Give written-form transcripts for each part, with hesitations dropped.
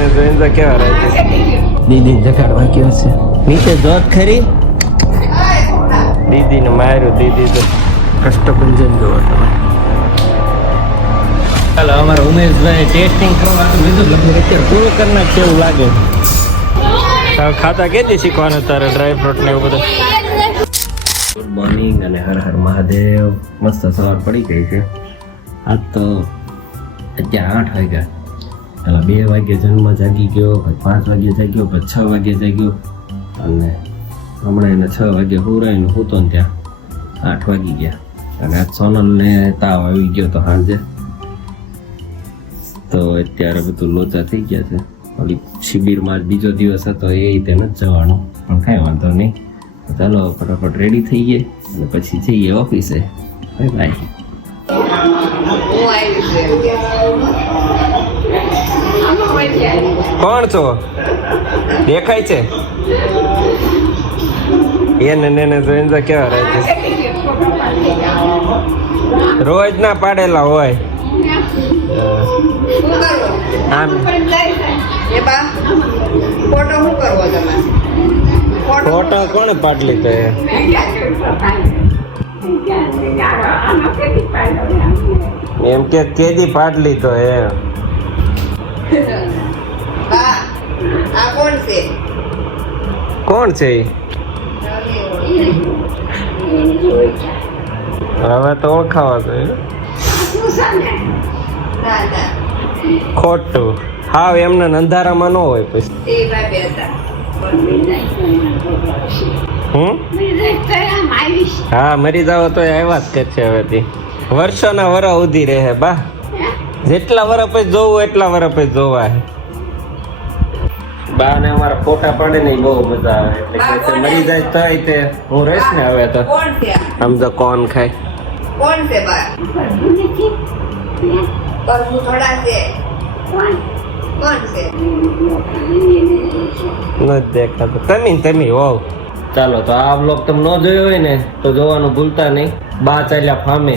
ને જોઈને તો કેવા રહે દીદી જગાડવા ગયો છે નીચે જોત ખરી દીદી ને માર્યું દીદી તો કષ્ટભંજન જોવા તમે ચાલો અમારા ઉમેશભાઈ ટેસ્ટિંગ કરવાનું લીધું લગભગ અત્યારે પૂરું કરી નાખશે એવું લાગે ખાતા કેથી શીખવાનું તારે ડ્રાય ફ્રૂટ ને એવું બધું ગુડ મોર્નિંગ અને હર હર મહાદેવ મસ્ત સવાર પડી ગઈ છે આજ તો અત્યારે 8 વાગ્યા પેલા 2 વાગે જન્મ જાગી ગયો પછી 5 વાગે જાગ્યો પછી 6 વાગે જાગ્યો અને હમણાં એને 6 વાગે હુરાઈને સૂતો ને ત્યાં 8 વાગી ગયા અને આજ સોનલને તાવ આવી ગયો તો સાંજે તો અત્યારે બધું લોચા થઈ ગયા છે ઓલી શિબિરમાં બીજો દિવસ હતો એ રીતે નથી જવાનું પણ કાંઈ વાંધો નહીં ચાલો ફટાફટ રેડી થઈએ અને પછી જઈએ ઓફિસે બાય બાય કોણ છો દેખાય છે એને જોઈને તો કેવા રહે છે રોજ ના પાડેલા હોય ફોટો કોણ પાડલી તો એમ કે કેદી પાડલી તો કોણ છે હવે તો ઓળખાવા જોઈએ ખોટું હાવ એમને અંધારામાં ન હોય પછી હા મરી જાવ તો આવ્યા જ કરશે હવેથી વર્ષોના વર ઉધી રહે બા જેટલા વર પછી જોવું એટલા વર પછી જોવા બા ને અમારા ફોટા પડે ને બહુ મજા આવે એટલે મરી જાય તો તે હું રહીશ ને હવે તો આમ તો કોણ ખાય કોણ છે બા પરમુ થોડા છે કોણ છે નથી દેખાતું તમે હોવ ચાલો તો આ બ્લોગ તમે ન જોયો હોય ને તો જોવાનું ભૂલતા નહીં બા ચાલ્યા ફામે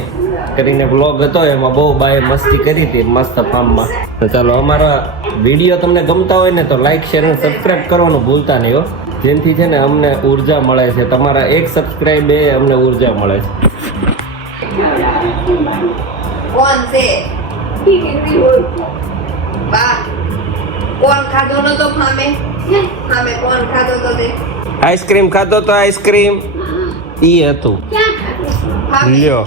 કરીને બ્લોગ હતો એમાં બહુ બાએ મસ્તી કરી હતી મસ્ત ફાર્મમાં તો ચાલો અમારા વિડીયો તમને ગમતા હોય ને તો લાઈક શેર અને સબસ્ક્રાઈબ કરવાનું ભૂલતા નહીં હો જેનાથી છે ને અમને ઉર્જા મળે છે તમારા એક સબસ્ક્રાઈબ એ અમને ઉર્જા મળે છે કોણ છે બા કોણ ખાધો નતો ફામે કોણ ખાધો તો તે આઈસ્ક્રીમ ખાધો તો આઈસ્ક્રીમ ઈ હતું લ્યો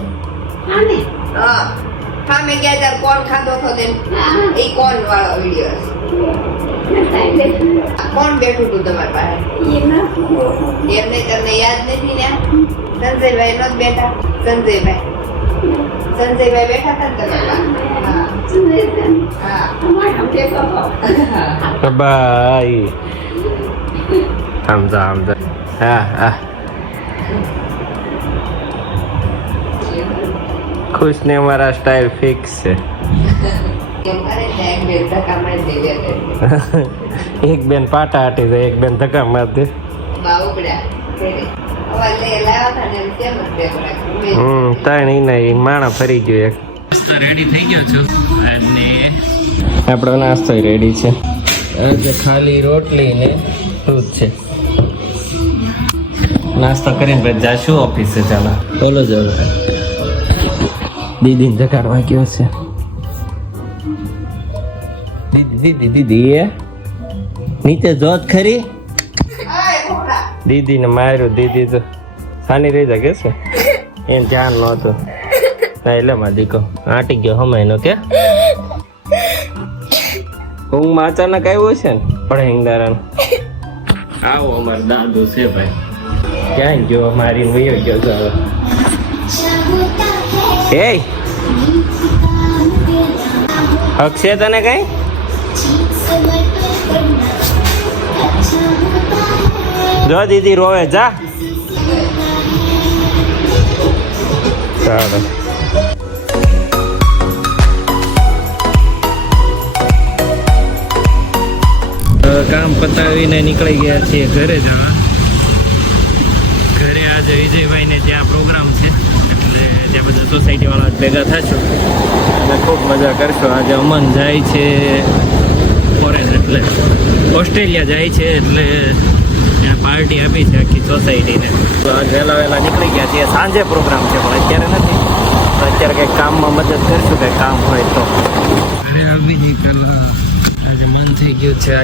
હા ફામે ગયા ત્યારે કોણ ખાધો તો તે એ કોણ વાળો વિડિયો કોણ બેઠું તું તમારી પાસે એમને તમને યાદ નથી ને સંજયભાઈ નત બેઠા સંજયભાઈ બેઠા હતા ને બાય સમજા હા ખુશ ને અમારા સ્ટાઇલ ફિક્સ છે એક બેન પાટા હાટી દે એક બેન ધક્કા માર દે ત્રણ માણા ફરી ગયો એક રેડી થઈ ગયો છો અને આપણો નાસ્તો રેડી છે આજે ખાલી રોટલી ને દૂધ છે નાસ્તો કરીને પછી જાશું ઓફિસે ચાલો બોલો જવું દીદીને જગાડવા ગયો છે દીદી એ નીચે જોત ખરી દીદી ને માર્યું દીદી તો સાની રહી જાય કે છે એમ ધ્યાન નહોતું ના એટલે માં દીકો આટી ગયો હમાયનો કે ઊંઘમાં અચાનક આવ્યો છે ને પડેંગદારાનો આવો અમાર દાદુ છે ભાઈ ક્યાં ગયો મારી વયો ગયો છે હવે એ અક્ષય તને કઈ જો દીદી રોવે જા ચાલો કામ પતાવીને નીકળી ગયા છીએ ઘરે જવા ઘરે આજે વિજયભાઈ ને ત્યાં પ્રોગ્રામ છે એટલે ત્યાં બધા સોસાયટી વાળા ભેગા થશું અને ખૂબ મજા કરશો આજે અમન જાય છે ફોરેન એટલે ઓસ્ટ્રેલિયા જાય છે એટલે ત્યાં પાર્ટી આપી છે આખી સોસાયટીને. તો આજ વહેલા નીકળી ગયા છીએ. સાંજે પ્રોગ્રામ છે પણ અત્યારે નથી. તો અત્યારે કંઈક કામમાં મદદ કરીશું, કંઈક કામ હોય તો. અરે આવી જઈ પહેલાં આજે મન થઈ ગયું છે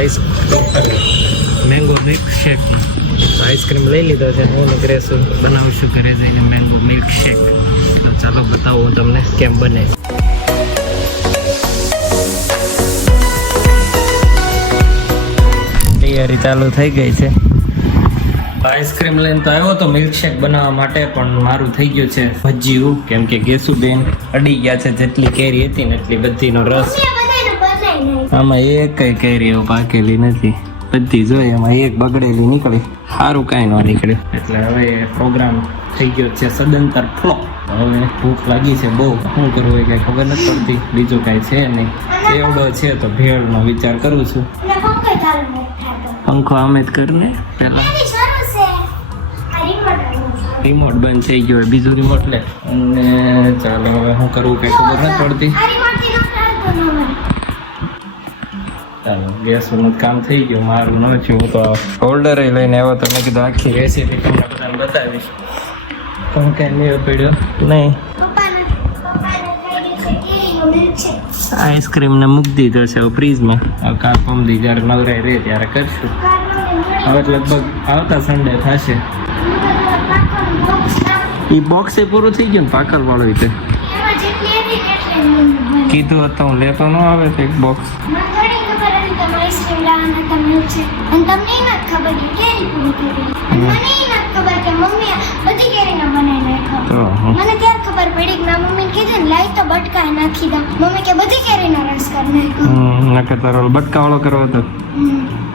મેંગો મિલ્ક શેક. આઈસ્ક્રીમ લઈ લીધો છે. હું નીકળીશું, બનાવશું ઘરે જઈને મેંગો મિલ્ક શેક. તો ચાલો બતાવું હું તમને કેમ બને. તૈયારી ચાલુ થઈ ગઈ છે. આઈસ્ક્રીમ લઈને તો આવ્યો તો મિલ્કશેક બનાવવા માટે, પણ મારું થઈ ગયું છે ભજીયું, કેમ કે ગેસુબેન અડી ગયા છે. જેટલી કેરી હતી ને એટલી બધીનો રસ. આમાં એક કઈ કેરી એવું પાકેલી નથી, બધી જોઈ એમાં એક બગડેલી નીકળી. સારું કાંઈ ન નીકળ્યું. એટલે હવે પ્રોગ્રામ થઈ ગયો છે સદંતર ફ્લોપ. હવે ભૂખ લાગી છે બહુ. શું કરવું એ કઈ ખબર નથી પડતી. બીજું કાંઈ છે નહીં. એવડો છે તો ભેળનો વિચાર કરું છું. પંખો અમે જ કરીને પેલા રિમોટ બંધ થઈ ગયો. બીજું રિમોટ લે. અને ચાલો હવે શું કરવું કઈ ખબર નથી પડતી. ચાલો ગેસનું કામ થઈ ગયું. મારું ન થયું તો હોલ્ડર લઈને આવ્યો તો મેં કીધું આખી રેસીપી તમને બધાને બતાવીશ. પણ કઈ મેળ પડ્યો નહીં. આઈસ્ક્રીમ ને મૂકી દીધો છે ફ્રીજમાં. હવે કાલ પમદી જ્યારે નવરાઈ રહે ત્યારે કરશું. હવે લગભગ આવતા સન્ડે થશે. એ બોક્સ એ પૂરું થઈ ગયું ને પાકલ વાળું રીતે કીધું હતું. હું લેતો ન આવે તો એક બોક્સ. મને ક્યારે ખબર પડી કે મમ્મી કીધું લાઈ તો બટકા નાખી દો. મમ્મી કે બધી કેરીનો રસ કરી નાખ્યો. નકર તારો બટકા વાળો કરવો હતો.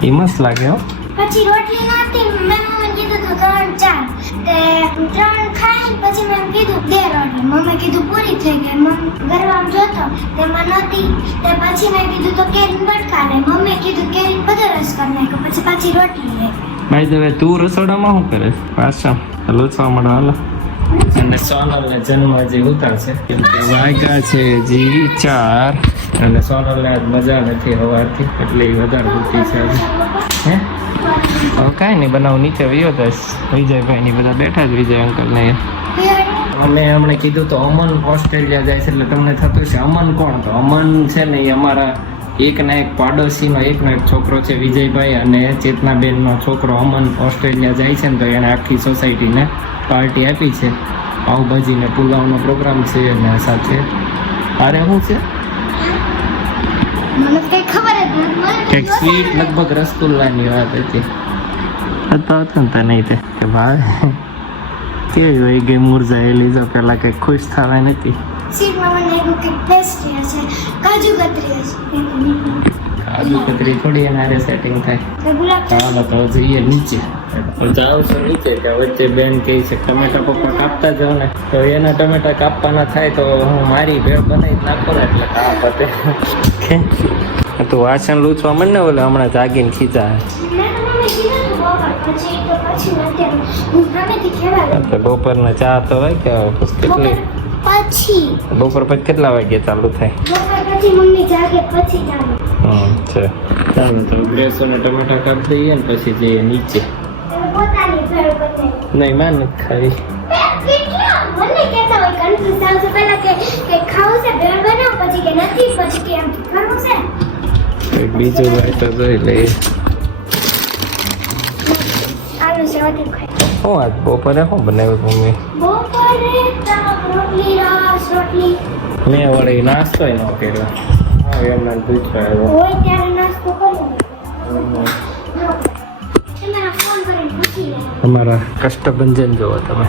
એ મસ્ત લાગે હો. પછી રોટલી નહોતી. મેં મમ્મી કીધું તો 3-4 તે 3 ખાઈ પછી મેં કીધું 2 રોટલી. મમ્મી કીધું પૂરી થઈ ગઈ. મમ્મી ગરવામાં જોતો તેમાં નહોતી. તે પછી મેં કીધું તો કેરી બટકા લે. મમ્મી કીધું કેરી બધો રસ કરી નાખ્યો. પછી પાછી રોટલી લે. ભાઈ હવે તું રસોડામાં શું કરે પાછા લોચવા મળે હાલો. અને સોનલને જન્મ હજી ઉતારશે કેમ કે વાગ્યા છે હજી 4 અને સોનલને આજ મજા નથી સવારથી એટલે એ વધારે દુખી છે આજે. હે હવે કાંઈ નહીં બનાવું. નીચે વયો દસ વિજયભાઈની બધા બેઠા જ. વિજય અંકલને અમે હમણે કીધું તો અમન ઓસ્ટ્રેલિયા જાય છે એટલે તમને થતું છે અમન કોણ? તો અમન છે ને એ અમારા એકના એક પાડોશીનો એકનો એક છોકરો છે વિજયભાઈ અને ચેતનાબેનનો છોકરો અમન ઓસ્ટ્રેલિયા જાય છે ને તો એણે આખી સોસાયટીને પાર્ટી આપી છે. પાઉંભાજી ને પુલાવનો પ્રોગ્રામ છે અને સાથે અરે શું છે મને કઈ ખબર જ નથી. કંઈક સ્વીટ લગભગ રસગુલ્લાની વાત હતી. હતા ને તને તે કે ભાઈ કેવી હોય ગઈ મુરઝાયેલી જો પેલા કંઈક ખુશ થવા નથી. સીટમાં મને એવું કંઈક પેસ્ટ્રી હશે, કાજુ કતરી હશે. કાજુ કતરી થોડી એના સેટિંગ થાય. ચાલો તો જઈએ નીચે. જાઉં છું નીચે કે વચ્ચે બેન કહે છે ટમેટા પપ્પા કાપતા જાઓ ને તો એના ટમેટા કાપવાના થાય તો હું મારી ભેળ બનાવી નાખો ને એટલે હા પતે. તું વાસણ લૂછવા મને ઓલે હમણાં જાગીને ખીચા. બપોરના ચા તો હોય કે કેટલી પછી બપોર પછી કેટલા વાગે ચાલુ થાય? પછી મમ્મી જાગે પછી ચાલુ. છે ચાલો તો ગ્રેસો ને ટમેટા કાપી દઈએ ને પછી જઈએ નીચે. પોતાની ભેળ બનાવી. નહીં માન નથી ખાવી. મને કહેતા હોય કન્ફ્યુઝ થાવ છે પહેલા કે ખાવું છે ભેળ બનાવ પછી કે નથી પછી કે આમ કરવું છે. કંઈક બીજું હોય તો જોઈ લઈએ. આલુ સેવટી ખાઈ. શું આજ બપોરે શું બનાવ્યું મમ્મી? બપોરે શાક રોટલી રસ રોટલી. મેં વળી નાસ્તો ન કર્યો. હા એમને પૂછવા આવ્યો. હોય ત્યારે નાસ્તો કરો. તમારા ફોન કરીને પૂછી લે. અમારા કષ્ટભંજન જોવો તમે.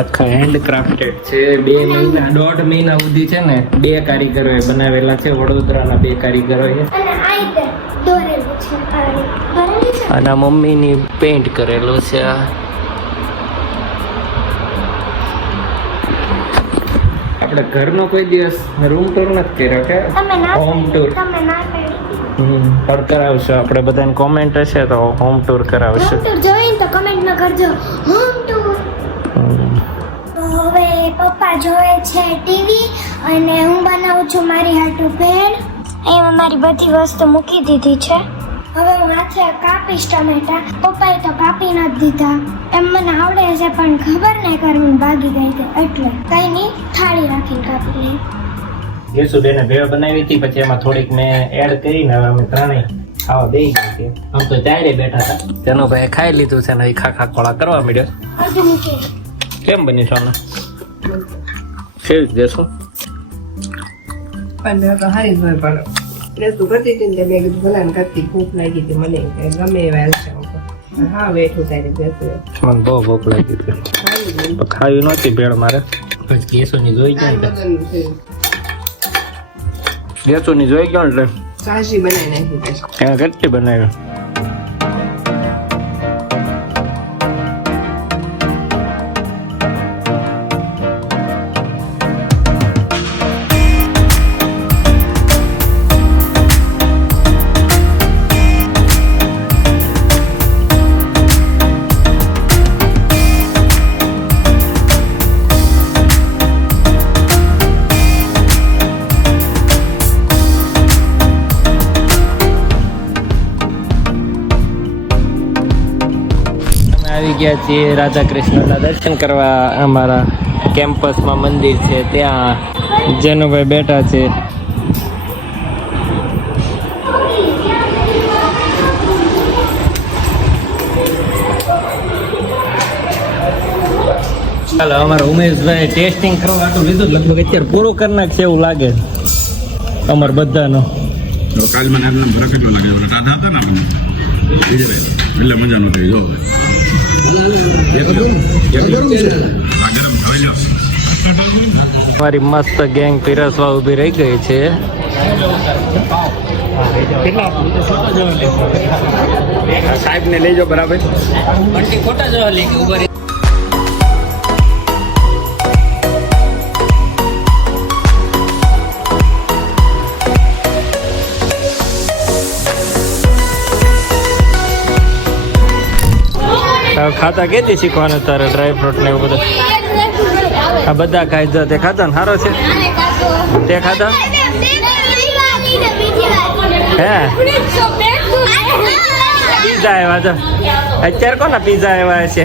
આખા હેન્ડ ક્રાફ્ટેડ છે. 1.5 મહિના સુધી છે ને 2 કારીગરોએ બનાવેલા છે. વડોદરાના 2 કારીગરોએ. અને આ રીતે દોરેલું છે. દોરેલું છે. અને મમ્મીની પેઇન્ટ કરેલું છે. આપણે ઘરનો કોઈ દિવસ રૂમ ટૂર નથી કર્યો કે તમે ના હોમ ટૂર તમે ના કરી. પર કરાવશું. આપણે બધાને કોમેન્ટ હશે તો હોમ ટૂર કરાવશું. હોમ ટૂર જોઈને તો કમેન્ટમાં કરજો હોમ ટૂર. તો હવે પપ્પા જોવે છે ટીવી અને હું બનાવું છું મારી હાટુ ટમેટું ભેળ. અહીંયા મારી બધી વસ્તુ મૂકી દીધી છે. હવે હું હાથે કાપીશ ટમેટા. પપ્પાએ તો કાપી નથી દીધા. એમ મને આવડે છે પણ ખબર નહીં કરવું ભાગી ગઈ હતી એટલે કઈ નહીં, થાળી રાખીને કાપી લઈ. યશુબેને ભેળ બનાવી હતી, પછી એમાં થોડીક મેં એડ કરીને હવે અમે ત્રણેય ખાવા બેસી ગયા છીએ. આમ તો ચારે બેઠા હતા, તેનો ભાઈ ખાઈ લીધું છે ને એ ખા ખોળા કરવા માંડ્યો. અડધું મૂકી દે. કેમ બની સોના? કેવી દેશું? પણ મેં તો હારી જ હોય પણ વસ્તુ કરતી હતી ને તે મેં કીધું ભલા ને કરતી ભૂખ લાગી હતી મને ગમે એવા હાલશે હા બેઠું થાય બેસું મને બહુ ભૂખ લાગી હતી, ખાવી નહોતી ભેળ મારે. પછી યશુની જોઈ ગયો ને, યશુની જોઈ ગયો એટલે સાસી બનાવી નાખી એને કેટલી બનાવી. આવી ગયા છીએ રાધા કૃષ્ણના દર્શન કરવા. અમારા કેમ્પસમાં મંદિર છે ત્યાં જેનુભાઈ બેઠા છે. ચાલો અમારા ઉમેશભાઈ ટેસ્ટિંગ કરવા આટલું લીધું, લગભગ અત્યારે પૂરું કરી નાખશે એવું લાગે અમારે બધાનો. કાલ મને એમને ફરક એટલો લાગે ટાઢા હતા ને આપણને એટલે મજા નહોતી જો અમારી મસ્ત ગેંગ પીરસવા ઊભી રહી ગઈ છે. સાહેબ ને લઈ જાઓ બરાબર. ખોટા જવા લઈ ગઈ. ખાતા કેથી શીખવાનું તારે ડ્રાયફ્રૂટ ને એવું બધું? આ બધા ખાઈ જ તે ખાતા ને સારો છે તે ખાતા હે? પીઝા આવ્યા તો અત્યારે કોના પીઝા આવ્યા છે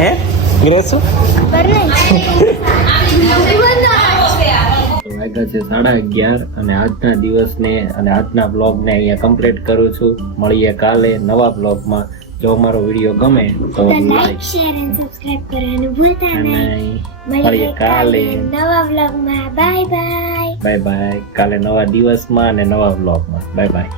હે ગ્રેસુ? વાગ્યા છે 11:30 અને આજના દિવસને અને આજના બ્લોગને અહીંયા કમ્પ્લીટ કરું છું. મળીએ કાલે નવા બ્લોગમાં. જો અમારો વિડીયો ગમે તો લાઈક શેર અને સબસ્ક્રાઇબ કરવાનું ભૂલતા નહીં. મળીએ કાલે નવા વ્લોગમાં. Bye bye. Bye bye. કાલે નવા દિવસમાં અને નવા બ્લોગમાં. Bye bye.